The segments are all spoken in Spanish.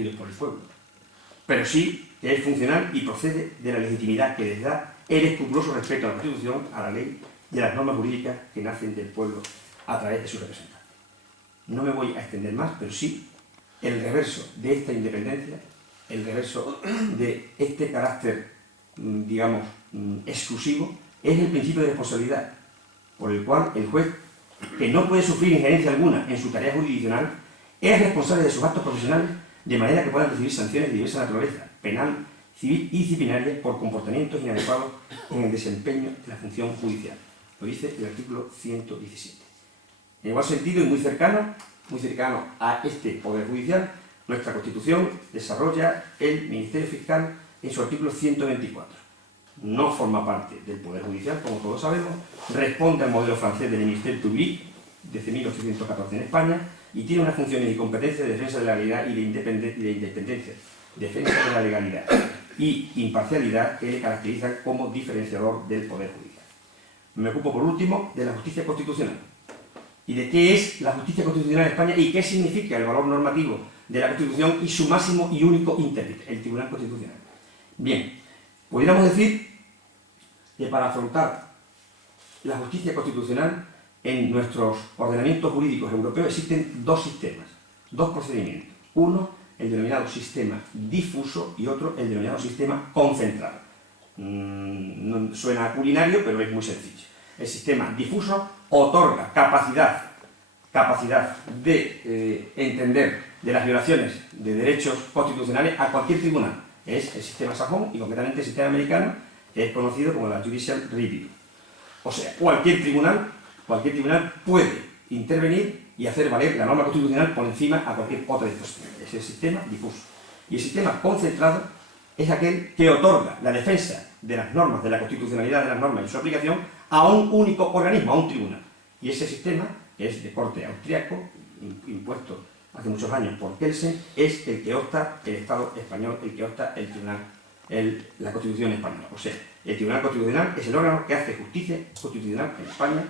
elegidos por el pueblo, pero sí que es funcional y procede de la legitimidad que les da el escrupuloso respeto a la Constitución, a la ley y a las normas jurídicas que nacen del pueblo a través de sus representantes. No me voy a extender más, pero sí el reverso de esta independencia, el reverso de este carácter, digamos, exclusivo, es el principio de responsabilidad, por el cual el juez, que no puede sufrir injerencia alguna en su tarea jurisdiccional, es responsable de sus actos profesionales de manera que puedan recibir sanciones de diversa naturaleza, penal, civil y disciplinaria, por comportamientos inadecuados en el desempeño de la función judicial. Lo dice el artículo 117. En igual sentido y muy cercano a este Poder Judicial, nuestra Constitución desarrolla el Ministerio Fiscal en su artículo 124. No forma parte del Poder Judicial, como todos sabemos, responde al modelo francés del Ministère Public, desde 1814 en España, y tiene unas funciones y competencias de defensa de la legalidad y de independencia, defensa de la legalidad y imparcialidad que le caracterizan como diferenciador del Poder Judicial. Me ocupo, por último, de la justicia constitucional. ¿Y de qué es la justicia constitucional en España y qué significa el valor normativo de la Constitución y su máximo y único intérprete, el Tribunal Constitucional? Bien, pudiéramos decir que para afrontar la justicia constitucional en nuestros ordenamientos jurídicos europeos existen dos sistemas, dos procedimientos. Uno, el denominado sistema difuso, y otro, el denominado sistema concentrado. No suena culinario, pero es muy sencillo. El sistema difuso otorga capacidad de entender de las violaciones de derechos constitucionales a cualquier tribunal. Es el sistema sajón y concretamente el sistema americano, que es conocido como la Judicial Review. O sea, cualquier tribunal puede intervenir y hacer valer la norma constitucional por encima a cualquier otra disposición. Es el sistema difuso. Y el sistema concentrado es aquel que otorga la defensa de las normas, de la constitucionalidad de las normas y su aplicación a un único organismo, a un tribunal. Y ese sistema, que es de corte austriaco, impuesto hace muchos años por Kelsen, es el que opta el Estado español, el que opta el tribunal, la Constitución española. O sea, el Tribunal Constitucional es el órgano que hace justicia constitucional en España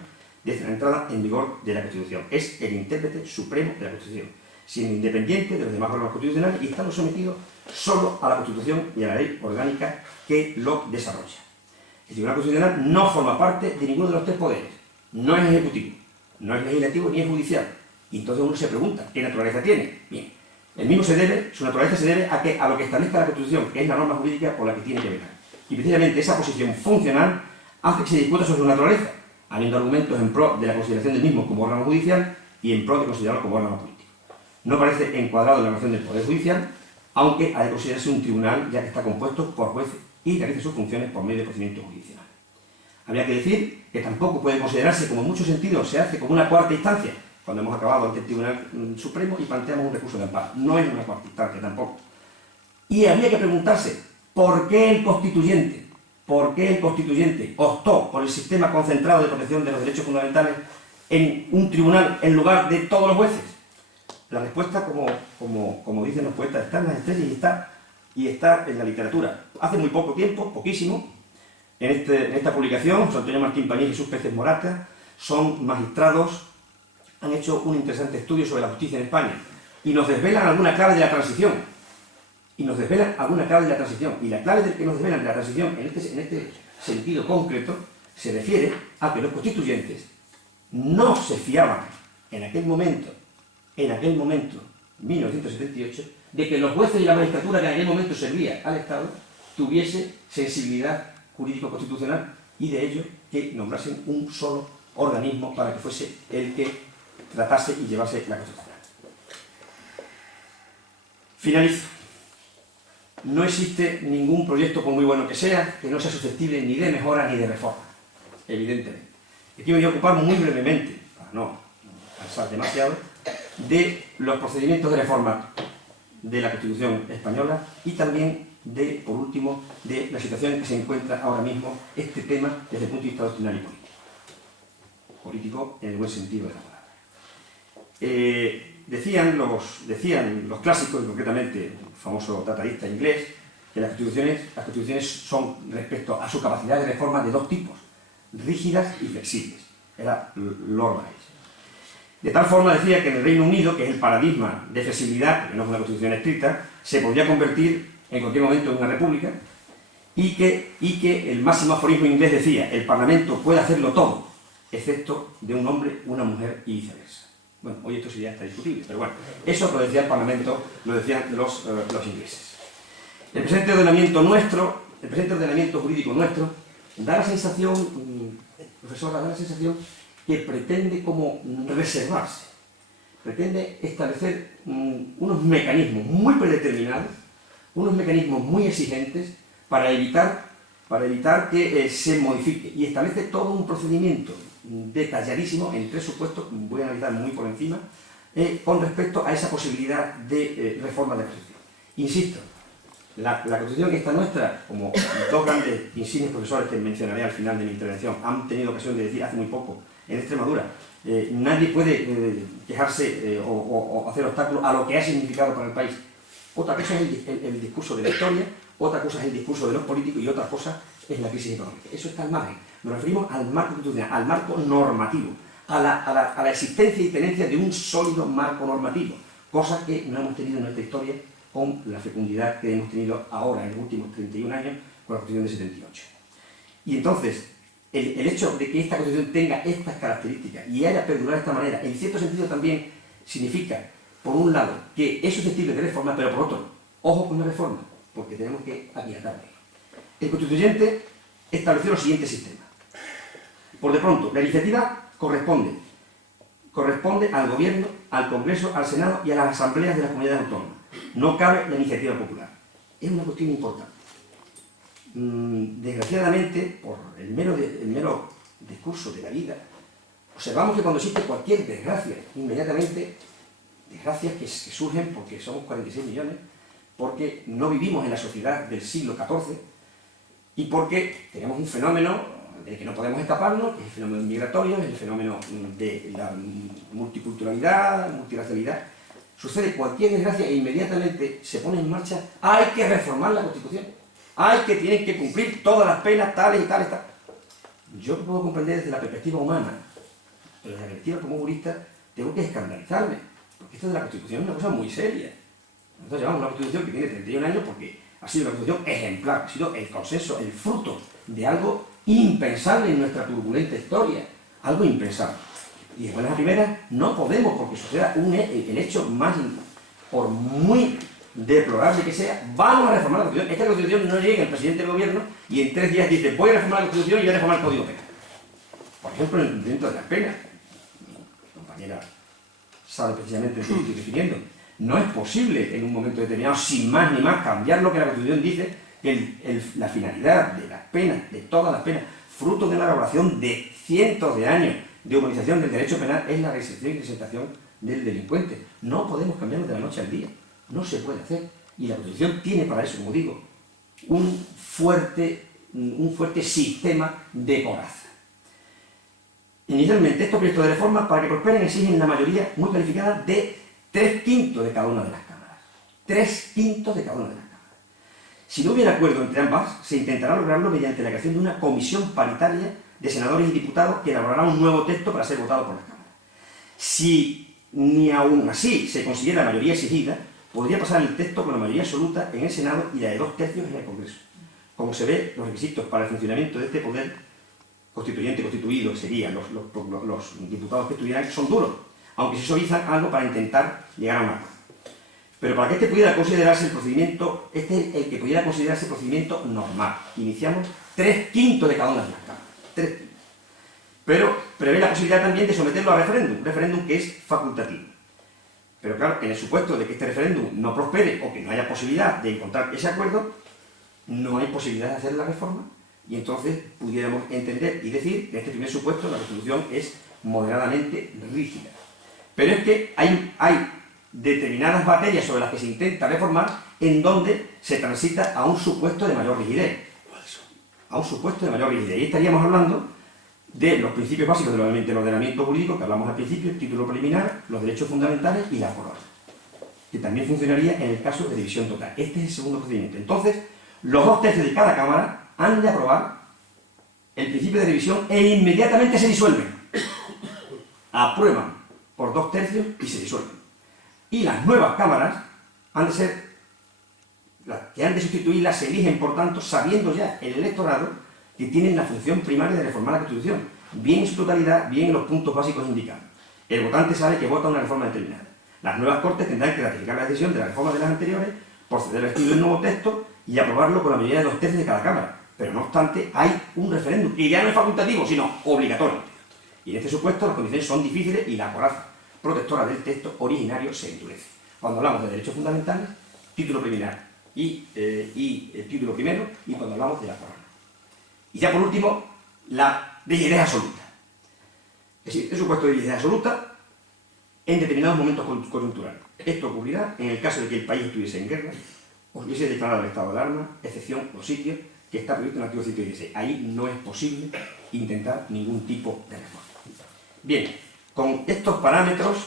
desde la entrada en vigor de la Constitución. Es el intérprete supremo de la Constitución, siendo independiente de los demás órganos constitucionales y estando sometido solo a la Constitución y a la ley orgánica que lo desarrolla. El Tribunal Constitucional no forma parte de ninguno de los tres poderes. No es ejecutivo, no es legislativo ni es judicial. Y entonces uno se pregunta, ¿qué naturaleza tiene? Bien, su naturaleza se debe a lo que establezca la Constitución, que es la norma jurídica por la que tiene que velar. Y precisamente esa posición funcional hace que se discuta sobre su naturaleza, habiendo argumentos en pro de la consideración del mismo como órgano judicial y en pro de considerarlo como órgano político. No parece encuadrado en la relación del Poder Judicial, aunque ha de considerarse un tribunal ya que está compuesto por jueces y realiza sus funciones por medio de procedimientos judiciales. Habría que decir que tampoco puede considerarse, como en muchos sentidos se hace, como una cuarta instancia, cuando hemos acabado ante el Tribunal Supremo y planteamos un recurso de amparo. No es una cuarta instancia tampoco. Y habría que preguntarse, ¿por qué el constituyente optó por el sistema concentrado de protección de los derechos fundamentales en un tribunal en lugar de todos los jueces? La respuesta, como dicen los poetas, está en las estrellas y está en la literatura. Hace muy poco tiempo, poquísimo, en esta publicación, José Antonio Martín Pañí y Jesús Pérez Morata son magistrados, han hecho un interesante estudio sobre la justicia en España y nos desvelan alguna clave de la transición. Y la clave que nos desvelan de la transición en este sentido concreto se refiere a que los constituyentes no se fiaban en aquel momento, 1978, de que los jueces y la magistratura que en aquel momento servía al Estado tuviese sensibilidad jurídico-constitucional y de ello que nombrasen un solo organismo para que fuese el que tratase y llevase la Constitución. Finalizo. No existe ningún proyecto, por muy bueno que sea no sea susceptible ni de mejora ni de reforma, evidentemente. Aquí me voy a ocupar muy brevemente, para no cansar demasiado, de los procedimientos de reforma de la Constitución española y también, por último, de la situación en que se encuentra ahora mismo este tema desde el punto de vista doctrinal y político. Político en el buen sentido de la palabra. Decían los clásicos, y concretamente el famoso tratadista inglés, que las constituciones son, respecto a su capacidad de reforma, de dos tipos, rígidas y flexibles. Era Lord Bryce. De tal forma decía que en el Reino Unido, que es el paradigma de flexibilidad, porque no es una constitución estricta, se podría convertir en cualquier momento en una república, y que el máximo aforismo inglés decía: el Parlamento puede hacerlo todo, excepto de un hombre, una mujer y viceversa. Bueno, hoy esto sí ya está discutible, pero bueno, eso lo decía el Parlamento, lo decían los ingleses. El presente ordenamiento nuestro, el presente ordenamiento jurídico nuestro, da la sensación, profesora, da la sensación que pretende como reservarse, pretende establecer unos mecanismos muy predeterminados, unos mecanismos muy exigentes para evitar que se modifique, y establece todo un procedimiento detalladísimo en 3 supuestos, voy a analizar muy por encima, con respecto a esa posibilidad de reforma de la Constitución. Insisto, la Constitución esta nuestra, como 2 grandes insignes profesores que mencionaré al final de mi intervención han tenido ocasión de decir hace muy poco en Extremadura, nadie puede quejarse o hacer obstáculo a lo que ha significado para el país. Otra cosa es el discurso de la historia, otra cosa es el discurso de los políticos y otra cosa es la crisis económica. Eso está al margen. Nos referimos al marco constitucional, al marco normativo, a la existencia y tenencia de un sólido marco normativo, cosa que no hemos tenido en nuestra historia con la fecundidad que hemos tenido ahora en los últimos 31 años con la Constitución de 78. Y entonces, el hecho de que esta Constitución tenga estas características y haya perdurado de esta manera, en cierto sentido también significa, por un lado, que es susceptible de reforma, pero por otro, ojo con la reforma, porque tenemos que aquilatarla. El constituyente estableció los siguientes sistemas. Por de pronto, la iniciativa corresponde al Gobierno, al Congreso, al Senado y a las asambleas de las comunidades autónomas. No cabe la iniciativa popular. Es una cuestión importante. Desgraciadamente, por el mero discurso de la vida, observamos que cuando existe cualquier desgracia, inmediatamente, desgracias que surgen porque somos 46 millones, porque no vivimos en la sociedad del siglo XIV y porque tenemos un fenómeno del que no podemos escaparnos, que es el fenómeno migratorio, es el fenómeno de la multiculturalidad, multiracialidad. Sucede cualquier desgracia e inmediatamente se pone en marcha: hay que reformar la Constitución, tienen que cumplir todas las penas tales y tales, tales. Yo lo puedo comprender desde la perspectiva humana, pero desde la perspectiva como jurista tengo que escandalizarme, porque esto de la Constitución es una cosa muy seria. Nosotros llevamos una Constitución que tiene 31 años porque ha sido una Constitución ejemplar, ha sido el consenso, el fruto de algo impensable en nuestra turbulenta historia, algo impensable. Y de buenas a primeras no podemos, porque suceda el hecho más, por muy deplorable que sea, vamos a reformar la Constitución. Esta Constitución no llega el presidente del gobierno y en 3 días dice: voy a reformar la Constitución y voy a reformar el Código Penal. Por ejemplo, en el cumplimiento de las penas. Mi compañera sabe precisamente lo que estoy definiendo. No es posible en un momento determinado, sin más ni más, cambiar lo que la Constitución dice, que la finalidad de las penas, de todas las penas, fruto de una elaboración de cientos de años de humanización del derecho penal, es la reinserción y presentación del delincuente. No podemos cambiarlo de la noche al día, no se puede hacer. Y la Constitución tiene para eso, como digo, un fuerte sistema de coraza. Inicialmente, estos proyectos de reforma, para que prosperen, exigen la mayoría muy calificada de 3/5 de cada una de las cámaras. 3/5 de cada una de las cámaras. Si no hubiera acuerdo entre ambas, se intentará lograrlo mediante la creación de una comisión paritaria de senadores y diputados que elaborará un nuevo texto para ser votado por las cámaras. Si ni aún así se consiguiera la mayoría exigida, podría pasar el texto con la mayoría absoluta en el Senado y la de 2/3 en el Congreso. Como se ve, los requisitos para el funcionamiento de este poder constituyente constituido, serían los diputados que estuvieran, son duros, aunque se suavizan algo para intentar llegar a un acuerdo. Pero para que este pudiera considerarse el procedimiento, este es el que pudiera considerarse el procedimiento normal. Iniciamos 3/5 de cada una de las cámaras. 3/5. Pero prevé la posibilidad también de someterlo a referéndum, un referéndum que es facultativo. Pero claro, en el supuesto de que este referéndum no prospere o que no haya posibilidad de encontrar ese acuerdo, no hay posibilidad de hacer la reforma, y entonces pudiéramos entender y decir que en este primer supuesto la Constitución es moderadamente rígida. Pero es que hay determinadas materias sobre las que se intenta reformar en donde se transita a un supuesto de mayor rigidez. A un supuesto de mayor rigidez. Y estaríamos hablando de los principios básicos del ordenamiento jurídico, que hablamos al principio, el título preliminar, los derechos fundamentales y la corona, que también funcionaría en el caso de división total. Este es el segundo procedimiento. Entonces, los 2/3 de cada Cámara han de aprobar el principio de división e inmediatamente se disuelven. Aprueban por 2/3 y se disuelven. Y las nuevas cámaras han de ser, las que han de sustituirlas, se eligen, por tanto, sabiendo ya el electorado que tienen la función primaria de reformar la Constitución, bien en su totalidad, bien en los puntos básicos indicados. El votante sabe que vota una reforma determinada. Las nuevas Cortes tendrán que ratificar la decisión de la reforma de las anteriores, proceder al estudio del nuevo texto y aprobarlo con la mayoría de 2/3 de cada Cámara. Pero no obstante, hay un referéndum, que ya no es facultativo, sino obligatorio. Y en este supuesto las condiciones son difíciles y la coraza protectora del texto originario se endurece. Cuando hablamos de derechos fundamentales, título preliminar y título primero, y cuando hablamos de la corona. Y ya por último, la rigidez absoluta. Es decir, el supuesto de rigidez absoluta en determinados momentos coyunturales. Esto ocurrirá en el caso de que el país estuviese en guerra o hubiese declarado el estado de alarma, excepción los sitios que está previsto en el artículo 116. Ahí no es posible intentar ningún tipo de reforma. Bien, con estos parámetros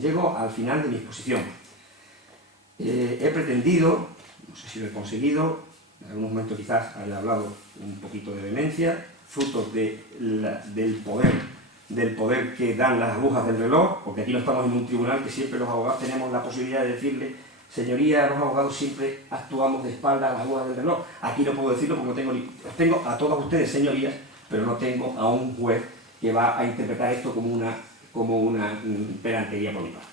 llego al final de mi exposición. He pretendido, no sé si lo he conseguido, en algún momento quizás haya hablado un poquito de vehemencia, fruto del poder que dan las agujas del reloj, porque aquí no estamos en un tribunal que siempre los abogados tenemos la posibilidad de decirle: señoría, los abogados siempre actuamos de espaldas a las agujas del reloj. Aquí no puedo decirlo porque no tengo a todos ustedes, señorías, pero no tengo a un juez que va a interpretar esto como una pedantería por mi parte.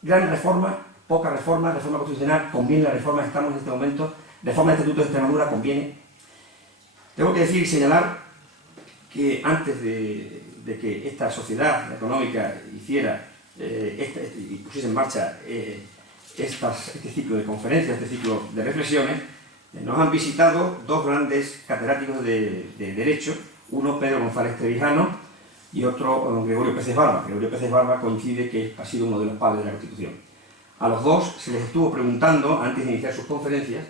Gran reforma, poca reforma, reforma constitucional, conviene la reforma, estamos en este momento, reforma de Estatuto de Extremadura, conviene. Tengo que decir y señalar que antes de que esta sociedad económica hiciera y pusiese en marcha este ciclo de conferencias, este ciclo de reflexiones, nos han visitado dos grandes catedráticos de Derecho, uno Pedro González Trevijano y otro Gregorio Peces Barba. Gregorio Peces Barba coincide que ha sido uno de los padres de la Constitución. A los dos se les estuvo preguntando, antes de iniciar sus conferencias,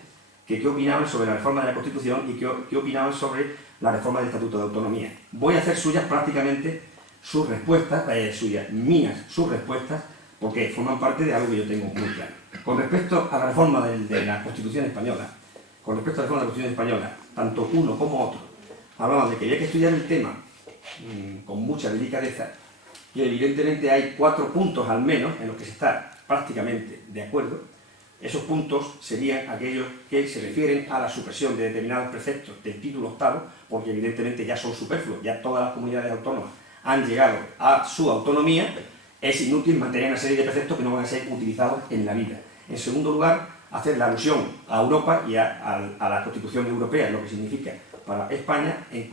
que qué opinaban sobre la reforma de la Constitución y qué opinaban sobre la reforma del Estatuto de Autonomía. Voy a hacer suyas prácticamente sus respuestas, mías sus respuestas, porque forman parte de algo que yo tengo muy claro. Con respecto a la reforma de la Constitución española, tanto uno como otro hablaban de que había que estudiar el tema con mucha delicadeza, y evidentemente hay 4 puntos al menos en los que se está prácticamente de acuerdo. Esos puntos serían aquellos que se refieren a la supresión de determinados preceptos del título octavo, porque evidentemente ya son superfluos, ya todas las comunidades autónomas han llegado a su autonomía, es inútil mantener una serie de preceptos que no van a ser utilizados en la vida. En segundo lugar, hacer la alusión a Europa y a la Constitución Europea, lo que significa para España. En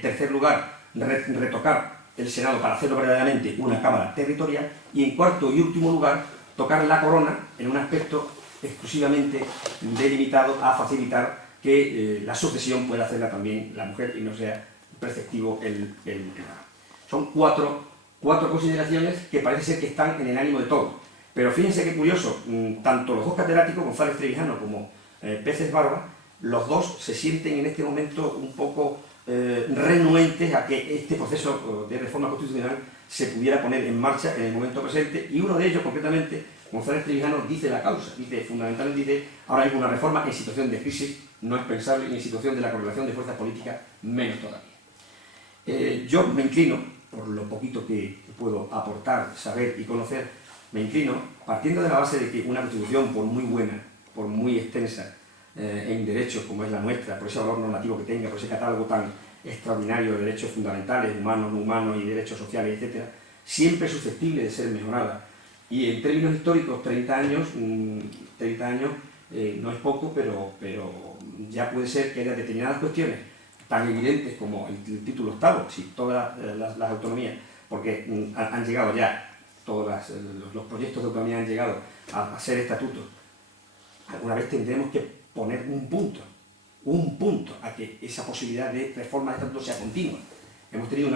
tercer lugar, retocar el Senado para hacerlo verdaderamente una Cámara territorial. Y en cuarto y último lugar, tocar la corona en un aspecto exclusivamente delimitado a facilitar que la sucesión pueda hacerla también la mujer y no sea preceptivo el varón. Son cuatro consideraciones que parece ser que están en el ánimo de todos. Pero fíjense qué curioso, tanto los dos catedráticos, González Trevijano como Peces Barba, los dos se sienten en este momento un poco renuentes a que este proceso de reforma constitucional se pudiera poner en marcha en el momento presente, y uno de ellos, concretamente, González Trevijano, dice la causa, fundamentalmente dice: ahora mismo una reforma en situación de crisis no es pensable, y en situación de la correlación de fuerzas políticas menos todavía. Yo me inclino, por lo poquito que puedo aportar, saber y conocer, me inclino, partiendo de la base de que una Constitución, por muy buena, por muy extensa en derechos como es la nuestra, por ese valor normativo que tenga, por ese catálogo tan extraordinario de derechos fundamentales, humanos, no humanos y derechos sociales, etc., siempre es susceptible de ser mejorada. Y en términos históricos, 30 años no es poco, pero ya puede ser que haya determinadas cuestiones tan evidentes como el título octavo, si todas las autonomías, porque han llegado ya, todos los proyectos de autonomía han llegado a ser estatutos. Alguna vez tendremos que poner un punto a que esa posibilidad de reforma de estatutos sea continua. Hemos tenido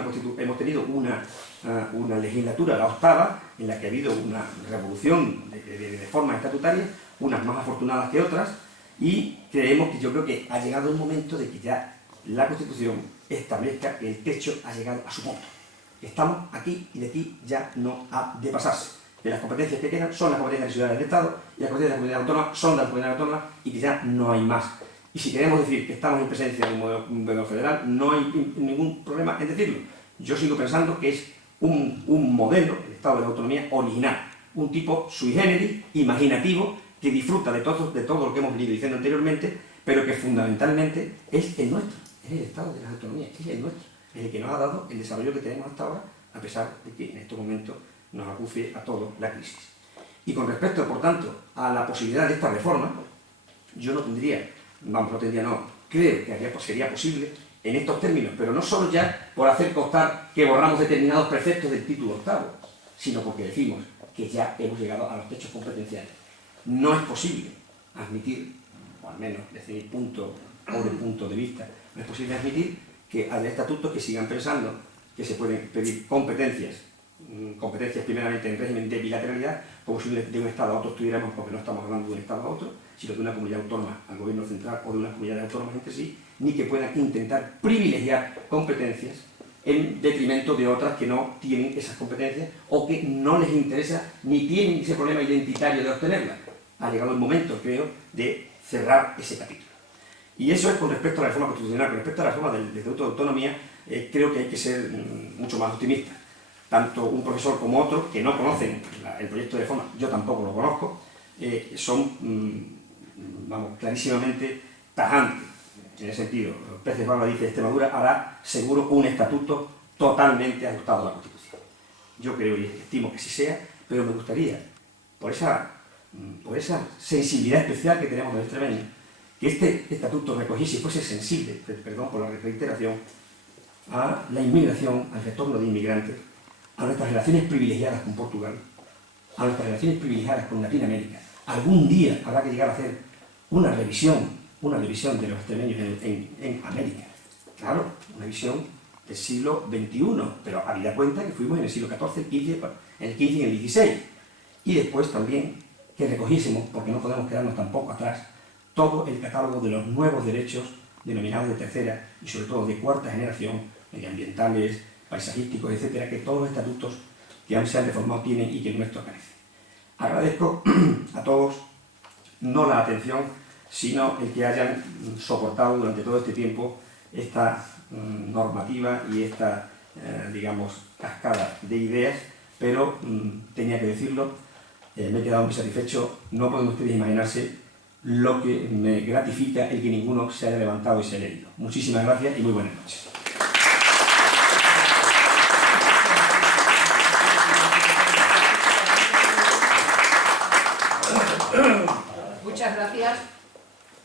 una legislatura, la octava, en la que ha habido una revolución de reformas estatutarias, unas más afortunadas que otras, y yo creo que ha llegado un momento de que ya la Constitución establezca que el techo ha llegado a su punto. Estamos aquí y de aquí ya no ha de pasarse. Que las competencias que quedan son las competencias ciudadanas del Estado y las competencias de la comunidad autónoma son de la comunidad autónoma, y que ya no hay más. Y si queremos decir que estamos en presencia de un modelo federal, no hay ningún problema en decirlo, Yo sigo pensando que es un modelo, el Estado de la autonomía, original, un tipo sui generis, imaginativo, que disfruta de todo lo que hemos venido diciendo anteriormente, pero que fundamentalmente es el nuestro, es el Estado de las autonomías, es el nuestro, es el que nos ha dado el desarrollo que tenemos hasta ahora, a pesar de que en estos momentos nos acucie a todos la crisis. Y con respecto, por tanto, a la posibilidad de esta reforma, yo creo que sería posible en estos términos, pero no solo ya por hacer constar que borramos determinados preceptos del título octavo, sino porque decimos que ya hemos llegado a los techos competenciales. No es posible admitir, o al menos desde mi punto de vista, no es posible admitir que haya estatutos que sigan pensando que se pueden pedir competencias primeramente en régimen de bilateralidad, como si de un Estado a otro estuviéramos, porque no estamos hablando de un Estado a otro, sino de una comunidad autónoma al gobierno central o de una comunidad autónoma entre sí, ni que puedan intentar privilegiar competencias en detrimento de otras que no tienen esas competencias o que no les interesa ni tienen ese problema identitario de obtenerlas. Ha llegado el momento, creo, de cerrar ese capítulo. Y eso es con respecto a la reforma constitucional. Con respecto a la reforma del Estatuto de Autonomía, creo que hay que ser mucho más optimista. Tanto un profesor como otro, que no conocen el proyecto de reforma, yo tampoco lo conozco, son, clarísimamente tajantes. En ese sentido, Pérez Barba dice que Extremadura hará seguro un estatuto totalmente ajustado a la Constitución. Yo creo y estimo que sí sea, pero me gustaría, por esa sensibilidad especial que tenemos los extremeños, que este estatuto recogiese y fuese sensible, perdón por la reiteración, a la inmigración, al retorno de inmigrantes, a nuestras relaciones privilegiadas con Portugal, a nuestras relaciones privilegiadas con Latinoamérica. Algún día habrá que llegar a hacer una revisión de los extremeños en América. Claro, una visión del siglo XXI, pero habida cuenta que fuimos en el siglo XIV, el XV y el XVI. Y después también que recogiésemos, porque no podemos quedarnos tampoco atrás, todo el catálogo de los nuevos derechos denominados de tercera y sobre todo de cuarta generación, medioambientales, paisajísticos, etcétera, que todos los estatutos que se han reformado tienen y que el nuestro carece. Agradezco a todos no la atención, sino el que hayan soportado durante todo este tiempo esta normativa y esta, cascada de ideas, pero tenía que decirlo, me he quedado muy satisfecho. No pueden ustedes imaginarse lo que me gratifica el que ninguno se haya levantado y se haya ido. Muchísimas gracias y muy buenas noches. Muchas gracias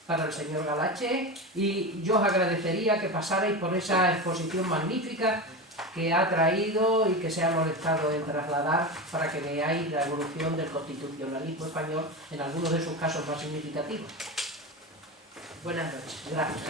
para el señor Galache, y yo os agradecería que pasarais por esa exposición magnífica que ha traído y que se ha molestado en trasladar para que veáis la evolución del constitucionalismo español en algunos de sus casos más significativos. Buenas noches. Gracias.